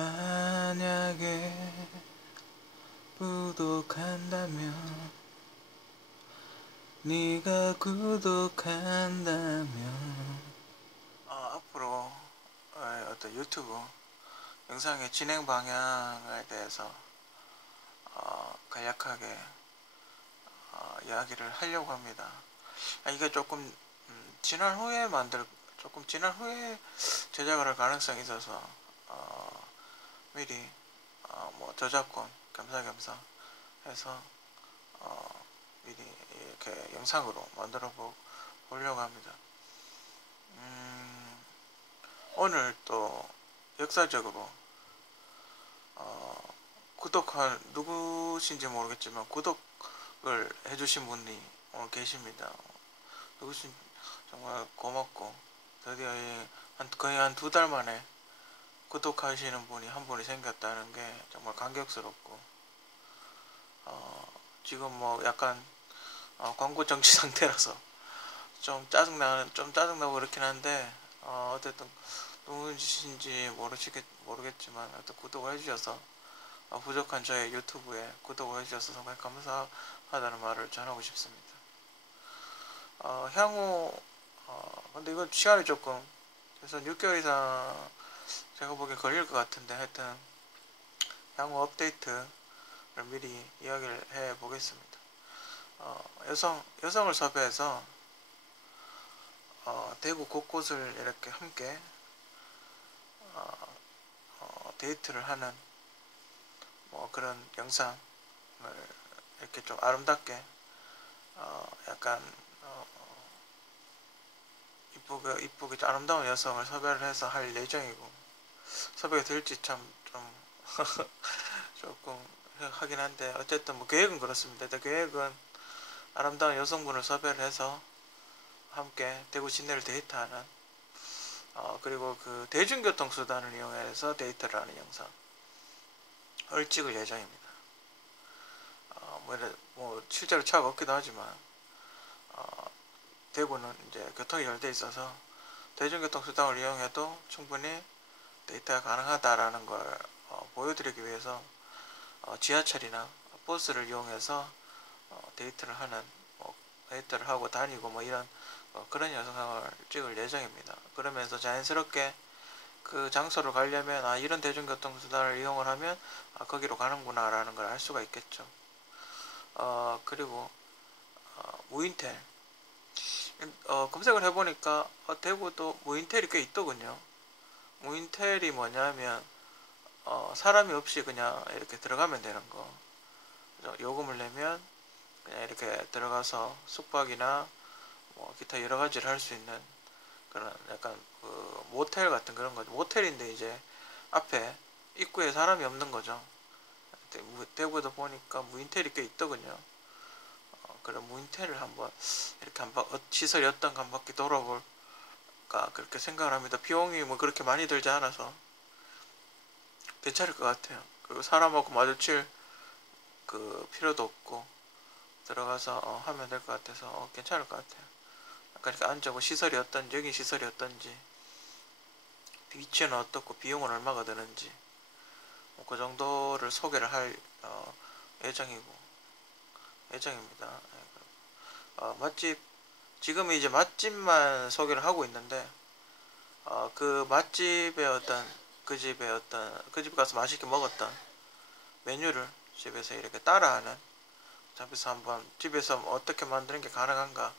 만약에 구독한다면 네가 구독한다면 어, 앞으로 어, 어떤 유튜브 영상의 진행 방향에 대해서 어, 간략하게 어, 이야기를 하려고 합니다. 아, 이게 조금 음, 지난 후에 만들 조금 지난 후에 제작을 할 가능성이 있어서 어, 미리 어, 뭐 저작권 겸사겸사 해서 어, 미리 이렇게 영상으로 만들어 보, 보려고 합니다. 음, 오늘 또 역사적으로 어, 구독할 누구신지 모르겠지만 구독을 해주신 분이 오늘 계십니다. 누구신 정말 고맙고 드디어 한 거의 한 두 달 만에 구독하시는 분이 한 분이 생겼다는 게 정말 감격스럽고 어, 지금 뭐 약간 어, 광고 정지 상태라서 좀 짜증나는 좀 짜증나고 그렇긴 한데 어, 어쨌든 누구신지 모르시겠 모르겠지만 어떤 구독을 해주셔서 어, 부족한 저의 유튜브에 구독을 해주셔서 정말 감사하다는 말을 전하고 싶습니다. 어, 향후 어, 근데 이건 시간이 조금 그래서 6개월 이상 제가 보기에 걸릴 것 같은데 하여튼 향후 업데이트를 미리 이야기를 해 보겠습니다. 어, 여성 여성을 섭외해서 어, 대구 곳곳을 이렇게 함께 어, 어, 데이트를 하는 뭐 그런 영상을 이렇게 좀 아름답게 어, 약간 어, 이쁘게 이쁘게 좀 아름다운 여성을 섭외를 해서 할 예정이고 섭외가 될지 참 좀 조금 하긴 한데 어쨌든 뭐 계획은 그렇습니다. 계획은 아름다운 여성분을 섭외를 해서 함께 대구 시내를 데이트하는 어, 그리고 그 대중교통 수단을 이용해서 데이트를 하는 영상을 찍을 예정입니다. 어, 뭐, 뭐 실제로 차가 없기도 하지만 어, 대구는 이제 교통이 잘돼 있어서 대중교통 수단을 이용해도 충분히 데이터가 가능하다라는 걸 어, 보여드리기 위해서 어, 지하철이나 버스를 이용해서 어, 데이트를 하는 뭐, 데이트를 하고 다니고 뭐 이런 어, 그런 영상을 찍을 예정입니다. 그러면서 자연스럽게 그 장소를 가려면 아 이런 대중교통 수단을 이용을 하면 아 거기로 가는구나 라는 걸 알 수가 있겠죠. 어 그리고 어, 무인텔 어, 검색을 해보니까 어, 대구도 무인텔이 꽤 있더군요. 무인텔이 뭐냐면 어, 사람이 없이 그냥 이렇게 들어가면 되는 거. 요금을 내면 그냥 이렇게 들어가서 숙박이나 뭐 기타 여러 가지를 할 수 있는 그런 약간 그 모텔 같은 그런 거죠. 모텔인데 이제 앞에 입구에 사람이 없는 거죠. 대구에도 보니까 무인텔이 꽤 있더군요. 어, 그런 무인텔을 한번 이렇게 한번 어, 시설이 어떤가 한 바퀴 돌아볼까 그렇게 생각을 합니다. 비용이 뭐 그렇게 많이 들지 않아서 괜찮을 것 같아요. 그리고 사람하고 마주칠 그 필요도 없고 들어가서 어, 하면 될 것 같아서 어, 괜찮을 것 같아요. 이렇게 앉아고 시설이 어떤지 여기 시설이 어떤지 위치는 어떻고 비용은 얼마가 드는지 뭐 그 정도를 소개를 할 어, 예정이고 예정입니다. 네, 어, 맛집 지금 이제 맛집만 소개를 하고 있는데 어, 그 맛집의 어떤 그 집에 어떤 그 집 가서 맛있게 먹었던 메뉴를 집에서 이렇게 따라하는 집에서 한번 집에서 어떻게 만드는 게 가능한가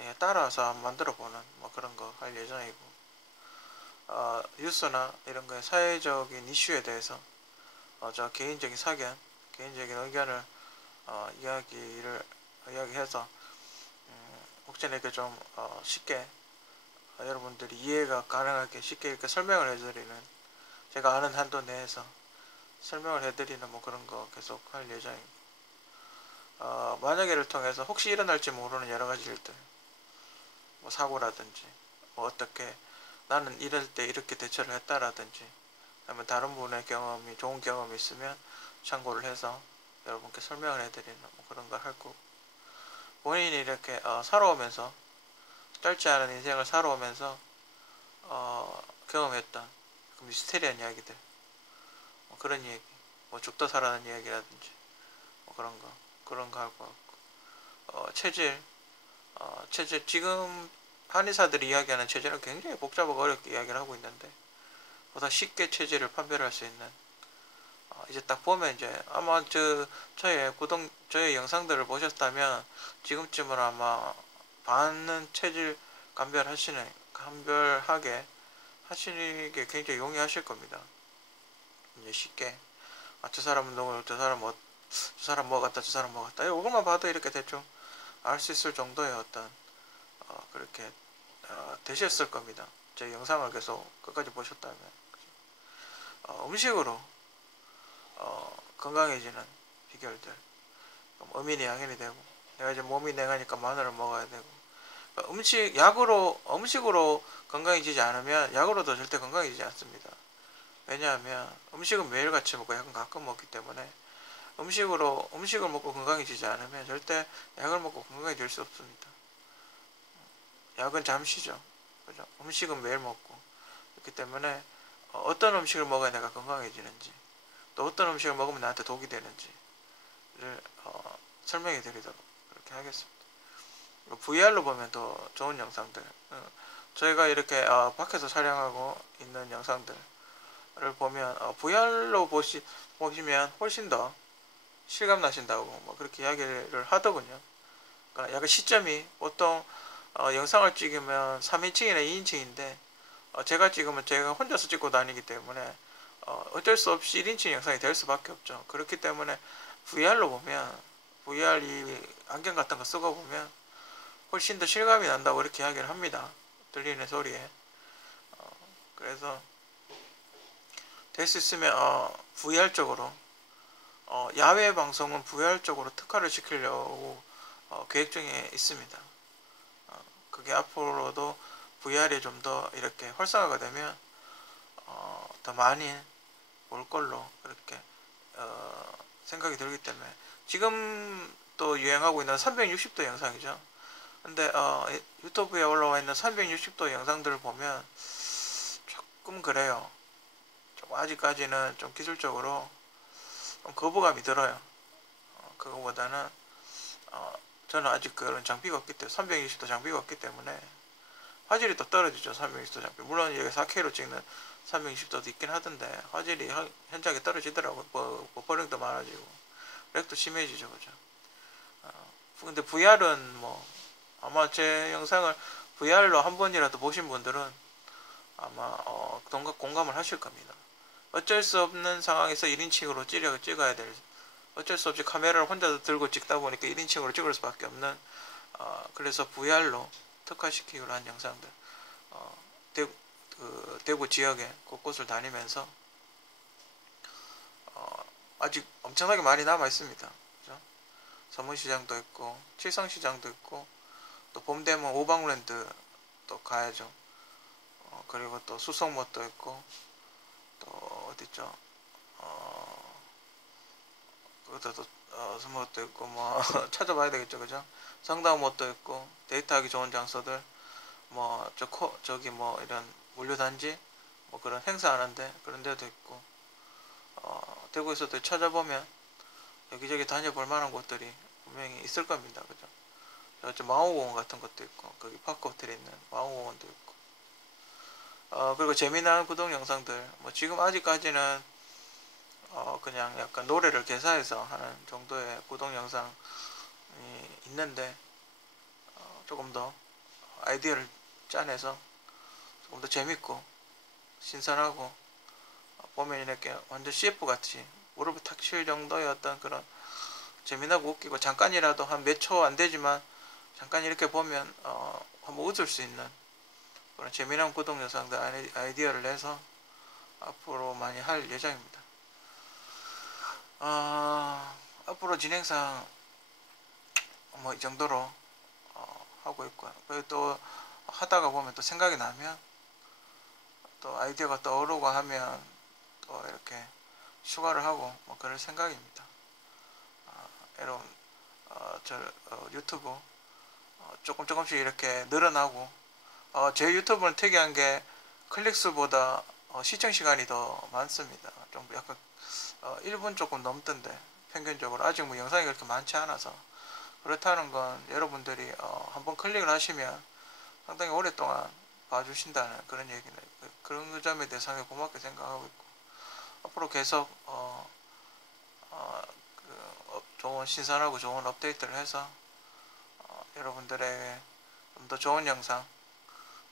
예, 따라서 한번 만들어 보는 뭐 그런 거 할 예정이고. 어, 뉴스나 이런 거에 사회적인 이슈에 대해서 어, 저 개인적인 사견 개인적인 의견을 어, 이야기를 이야기해서 음, 혹시나 이렇게 좀 어, 쉽게 어, 여러분들이 이해가 가능하게 쉽게 이렇게 설명을 해드리는 제가 아는 한도 내에서 설명을 해드리는 뭐 그런 거 계속 할 예정입니다. 어, 만약에를 통해서 혹시 일어날지 모르는 여러 가지 일들 뭐 사고라든지 뭐 어떻게 나는 이럴 때 이렇게 대처를 했다라든지 아니면 다른 분의 경험이 좋은 경험이 있으면 참고를 해서 여러분께 설명을 해드리는 뭐 그런 걸 할 거고 본인이 이렇게 어, 살아오면서 짧지 않은 인생을 살아오면서 어, 경험했던 그 미스테리한 이야기들. 뭐 그런 얘기. 뭐 죽다 살아난 이야기라든지. 뭐 그런 거. 그런 거 할 것 같고. 어, 체질. 어, 체질. 지금 한의사들이 이야기하는 체질은 굉장히 복잡하고 어렵게 이야기를 하고 있는데 보다 쉽게 체질을 판별할 수 있는 어, 이제 딱 보면 이제 아마 저 저의 구독 저의 영상들을 보셨다면 지금쯤은 아마 반은 체질 감별하시는 감별하게 하시는 게 굉장히 용이하실 겁니다. 이제 쉽게. 아, 저 사람은 누구 저 사람 뭐, 저 사람 뭐 같다 저 사람 뭐 같다. 이것만 봐도 이렇게 대충 알 수 있을 정도의 어떤 어, 그렇게 어, 되셨을 겁니다. 제 영상을 계속 끝까지 보셨다면. 어, 음식으로 어, 건강해지는 비결들. 어민이 양현이 되고 내가 이제 몸이 냉하니까 마늘을 먹어야 되고 그러니까 음식 약으로 음식으로 건강해지지 않으면 약으로도 절대 건강해지지 않습니다. 왜냐하면 음식은 매일같이 먹고 약은 가끔 먹기 때문에 음식으로 음식을 먹고 건강해지지 않으면 절대 약을 먹고 건강해질 수 없습니다. 약은 잠시죠. 그죠? 음식은 매일 먹고 그렇기 때문에 어떤 음식을 먹어야 내가 건강해지는지 또 어떤 음식을 먹으면 나한테 독이 되는지를 어, 설명해 드리도록 그렇게 하겠습니다. VR로 보면 더 좋은 영상들 어, 저희가 이렇게 어, 밖에서 촬영하고 있는 영상들을 보면 어, VR로 보시, 보시면 훨씬 더 실감 나신다고 뭐 그렇게 이야기를 하더군요. 그러니까 약간 시점이 보통 어, 영상을 찍으면 3인칭이나 2인칭인데 어, 제가 찍으면 제가 혼자서 찍고 다니기 때문에 어, 어쩔 수 없이 1인칭 영상이 될 수밖에 없죠. 그렇기 때문에 VR로 보면 VR 이 안경 같은 거 쓰고 보면 훨씬 더 실감이 난다고 이렇게 이야기를 합니다. 들리는 소리에. 어, 그래서 될 수 있으면 어, VR 쪽으로 어, 야외 방송은 VR 쪽으로 특화를 시키려고 어, 계획 중에 있습니다. 어, 그게 앞으로도 VR이 좀 더 이렇게 활성화가 되면 어, 더 많이 올 걸로 그렇게 어, 생각이 들기 때문에 지금 또 유행하고 있는 360도 영상이죠. 근데 어, 유튜브에 올라와 있는 360도 영상들을 보면 조금 그래요. 좀 아직까지는 좀 기술적으로 좀 거부감이 들어요. 어, 그거보다는 어, 저는 아직 그런 장비가 없기 때문에 360도 장비가 없기 때문에 화질이 더 떨어지죠 360도 장비 물론 여기 4K로 찍는 360도도 있긴 하던데 화질이 현장에 떨어지더라고 뭐, 뭐 버링도 많아지고 렉도 심해지죠 그죠? 어, 근데 VR은 뭐 아마 제 영상을 VR로 한 번이라도 보신 분들은 아마 어, 공감을 하실 겁니다. 어쩔 수 없는 상황에서 1인칭으로 찌려, 찍어야 될 어쩔 수 없이 카메라를 혼자 들고 찍다 보니까 1인칭으로 찍을 수밖에 없는 어, 그래서 VR로 특화시키기로 한 영상들 어, 대, 그, 대구 지역에 곳곳을 다니면서 어, 아직 엄청나게 많이 남아 있습니다. 그죠? 서문시장도 있고 칠성시장도 있고 또 봄 되면 오방랜드 또 가야죠. 어, 그리고 또 수성못도 있고 또 어딨죠? 어, 그것도 어, 스모도 있고 뭐 찾아봐야 되겠죠, 그죠? 성당못도 있고 데이트하기 좋은 장소들 뭐 저 코 저기 뭐 이런 물류단지 뭐 그런 행사 하는데 그런 데도 있고 어, 대구에서도 찾아보면 여기저기 다녀볼 만한 곳들이 분명히 있을 겁니다, 그죠? 저 망호공원 같은 것도 있고 거기 파크 호텔에 있는 망호공원도 있고. 어, 그리고 재미난 구독 영상들. 뭐 지금 아직까지는 어, 그냥 약간 노래를 개사해서 하는 정도의 구독 영상이 있는데 어, 조금 더 아이디어를 짜내서 조금 더 재밌고 신선하고 어, 보면 이렇게 완전 CF 같이 무릎을 탁 칠 정도의 어떤 그런 재미나고 웃기고 잠깐이라도 한 몇 초 안 되지만 잠깐 이렇게 보면 어, 한번 웃을 수 있는 그런 재미난 구독 영상들 아이디어를 내서 앞으로 많이 할 예정입니다. 어, 앞으로 진행상 뭐 이 정도로 어, 하고 있고요. 그리고 또 하다가 보면 또 생각이 나면 또 아이디어가 떠오르고 하면 또 이렇게 추가를 하고 뭐 그럴 생각입니다. 어, 여러분 어, 저 어, 유튜브 어, 조금 조금씩 이렇게 늘어나고 어, 제 유튜브는 특이한 게 클릭수보다 어, 시청 시간이 더 많습니다. 좀 약간 어, 1분 조금 넘던데 평균적으로 아직 뭐 영상이 그렇게 많지 않아서 그렇다는 건 여러분들이 어, 한번 클릭을 하시면 상당히 오랫동안 봐주신다는 그런 얘기는 그- 그런 점에 대해서 고맙게 생각하고 있고 앞으로 계속 어, 어, 그, 어, 좋은 신선하고 좋은 업데이트를 해서 어, 여러분들에게 좀 더 좋은 영상,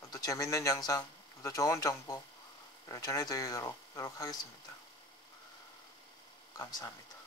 좀 더 재밌는 영상, 좀 더 좋은 정보를 전해드리도록 노력하겠습니다. 감사합니다.